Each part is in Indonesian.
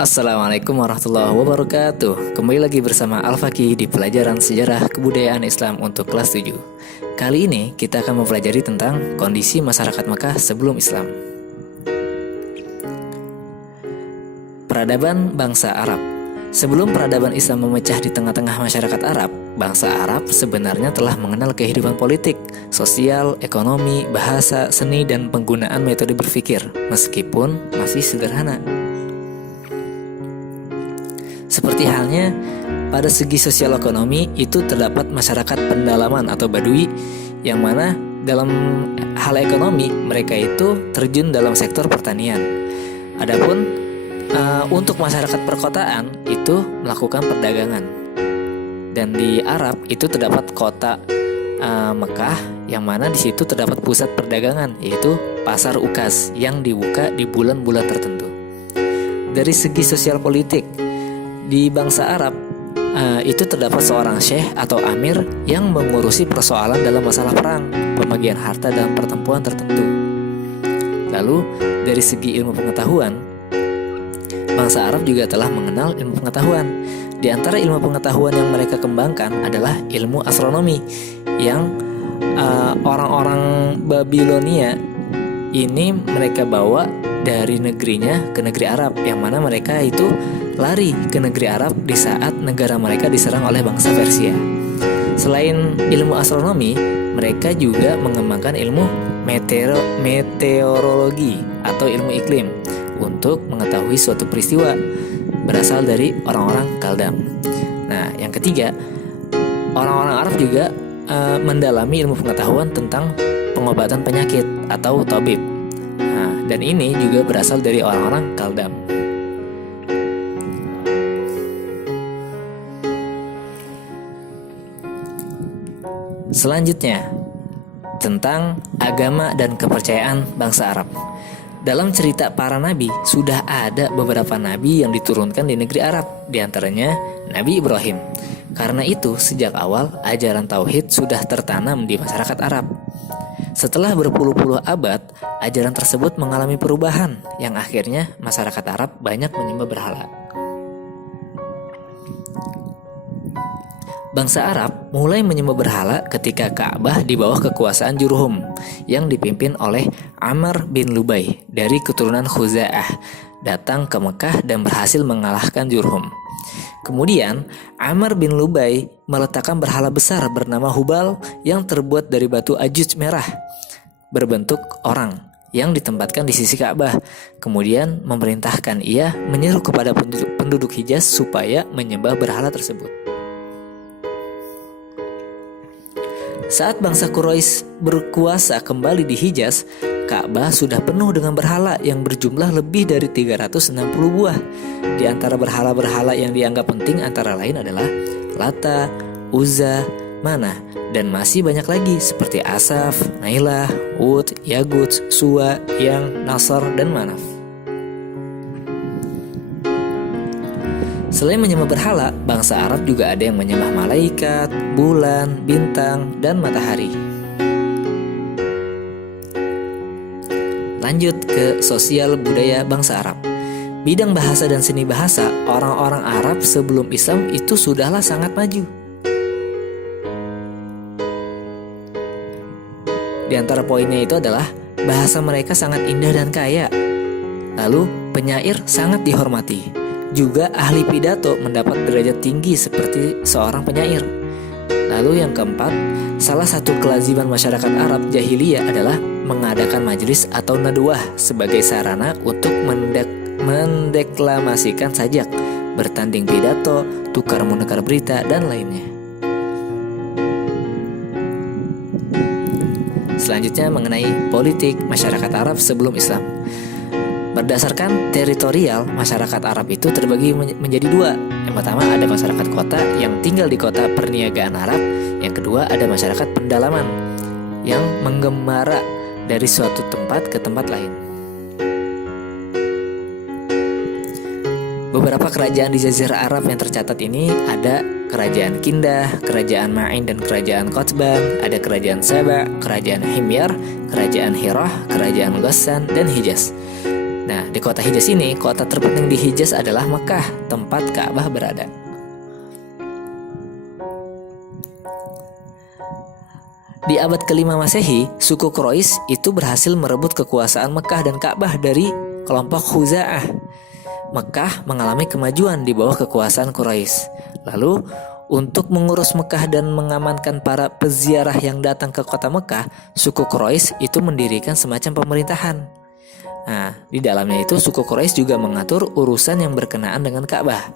Assalamualaikum warahmatullahi wabarakatuh. Kembali lagi bersama Al-Faqih di pelajaran Sejarah Kebudayaan Islam untuk kelas 7. Kali ini kita akan mempelajari tentang kondisi masyarakat Makkah sebelum Islam. Peradaban bangsa Arab. Sebelum peradaban Islam memecah di tengah-tengah masyarakat Arab, bangsa Arab sebenarnya telah mengenal kehidupan politik, sosial, ekonomi, bahasa, seni, dan penggunaan metode berpikir, meskipun masih sederhana. Seperti halnya pada segi sosial ekonomi itu terdapat masyarakat pendalaman atau badui yang mana dalam hal ekonomi mereka itu terjun dalam sektor pertanian. Adapun untuk masyarakat perkotaan itu melakukan perdagangan. Dan di Arab itu terdapat kota Mekah yang mana di situ terdapat pusat perdagangan yaitu pasar Ukaz yang dibuka di bulan-bulan tertentu. Dari segi sosial politik di bangsa Arab itu terdapat seorang syekh atau amir yang mengurusi persoalan dalam masalah perang, pembagian harta dalam pertempuran tertentu. Lalu dari segi ilmu pengetahuan, bangsa Arab juga telah mengenal ilmu pengetahuan. Di antara ilmu pengetahuan yang mereka kembangkan adalah ilmu astronomi yang orang-orang Babilonia ini mereka bawa dari negerinya ke negeri Arab, yang mana mereka itu lari ke negeri Arab di saat negara mereka diserang oleh bangsa Persia. Selain ilmu astronomi, mereka juga mengembangkan ilmu meteorologi atau ilmu iklim untuk mengetahui suatu peristiwa berasal dari orang-orang Kaldam. Nah, yang ketiga, orang-orang Arab juga mendalami ilmu pengetahuan tentang pengobatan penyakit atau tabib. Nah, dan ini juga berasal dari orang-orang Kaldam. Selanjutnya, tentang agama dan kepercayaan bangsa Arab. Dalam cerita para nabi, sudah ada beberapa nabi yang diturunkan di negeri Arab, di antaranya Nabi Ibrahim. Karena itu, sejak awal ajaran tauhid sudah tertanam di masyarakat Arab. Setelah berpuluh-puluh abad, ajaran tersebut mengalami perubahan yang akhirnya masyarakat Arab banyak menyembah berhala. Bangsa Arab mulai menyembah berhala ketika Ka'bah di bawah kekuasaan Jurhum yang dipimpin oleh Amr bin Lubai dari keturunan Khuza'ah datang ke Mekah dan berhasil mengalahkan Jurhum. Kemudian Amr bin Lubai meletakkan berhala besar bernama Hubal yang terbuat dari batu ajuj merah berbentuk orang yang ditempatkan di sisi Ka'bah. Kemudian memerintahkan ia menyeru kepada penduduk Hijaz supaya menyembah berhala tersebut. Saat bangsa Quraisy berkuasa kembali di Hijaz, Ka'bah sudah penuh dengan berhala yang berjumlah lebih dari 360 buah. Di antara berhala-berhala yang dianggap penting antara lain adalah Lata, Uzza, Manah, dan masih banyak lagi seperti Asaf, Nailah, Wud, Yagut, Suwa, Yang, Nasr, dan Manaf. Selain menyembah berhala, bangsa Arab juga ada yang menyembah malaikat, bulan, bintang, dan matahari. Lanjut ke sosial budaya bangsa Arab. Bidang bahasa dan seni bahasa, orang-orang Arab sebelum Islam itu sudahlah sangat maju. Di antara poinnya itu adalah bahasa mereka sangat indah dan kaya. Lalu penyair sangat dihormati. Juga ahli pidato mendapat derajat tinggi seperti seorang penyair. Lalu yang keempat, salah satu kelaziman masyarakat Arab jahiliyah adalah mengadakan majelis atau nadwah sebagai sarana untuk mendeklamasikan sajak, bertanding pidato, tukar-menukar berita, dan lainnya. Selanjutnya mengenai politik masyarakat Arab sebelum Islam. Berdasarkan teritorial, masyarakat Arab itu terbagi menjadi dua. Yang pertama ada masyarakat kota yang tinggal di kota perniagaan Arab. Yang kedua ada masyarakat pendalaman yang menggembara dari suatu tempat ke tempat lain. Beberapa kerajaan di Jazirah Arab yang tercatat ini ada Kerajaan Kindah, Kerajaan Ma'in dan Kerajaan Qotban, ada Kerajaan Saba, Kerajaan Himyar, Kerajaan Hirah, Kerajaan Ghassan, dan Hijaz. Nah, di kota Hijaz ini, kota terpenting di Hijaz adalah Mekah, tempat Ka'bah berada. Di abad ke-5 Masehi, suku Quraisy itu berhasil merebut kekuasaan Mekah dan Ka'bah dari kelompok Khuza'ah. Mekah mengalami kemajuan di bawah kekuasaan Quraisy. Lalu, untuk mengurus Mekah dan mengamankan para peziarah yang datang ke kota Mekah, suku Quraisy itu mendirikan semacam pemerintahan. Nah, di dalamnya itu suku Quraisy juga mengatur urusan yang berkenaan dengan Ka'bah.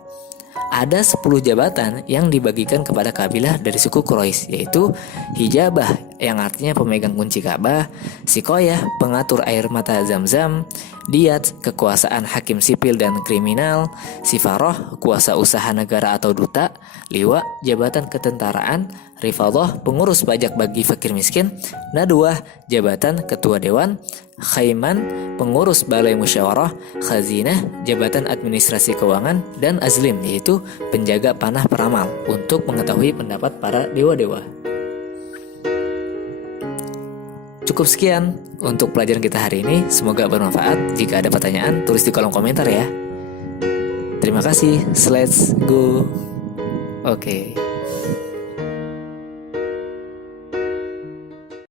Ada 10 jabatan yang dibagikan kepada kabilah dari suku Quraisy, yaitu Hijabah yang artinya pemegang kunci Ka'bah, Sikoyah pengatur air mata Zam-Zam, Diyat kekuasaan hakim sipil dan kriminal, Sifaroh kuasa usaha negara atau duta, Liwa jabatan ketentaraan, Rifadhah pengurus pajak bagi fakir miskin, Nadwah jabatan ketua dewan, Khaiman pengurus balai musyawarah, Khazinah jabatan administrasi keuangan, dan Azlim yaitu penjaga panah peramal untuk mengetahui pendapat para dewa-dewa. Cukup sekian untuk pelajaran kita hari ini, semoga bermanfaat. Jika ada pertanyaan, tulis di kolom komentar ya. Terima kasih, let's go. Oke.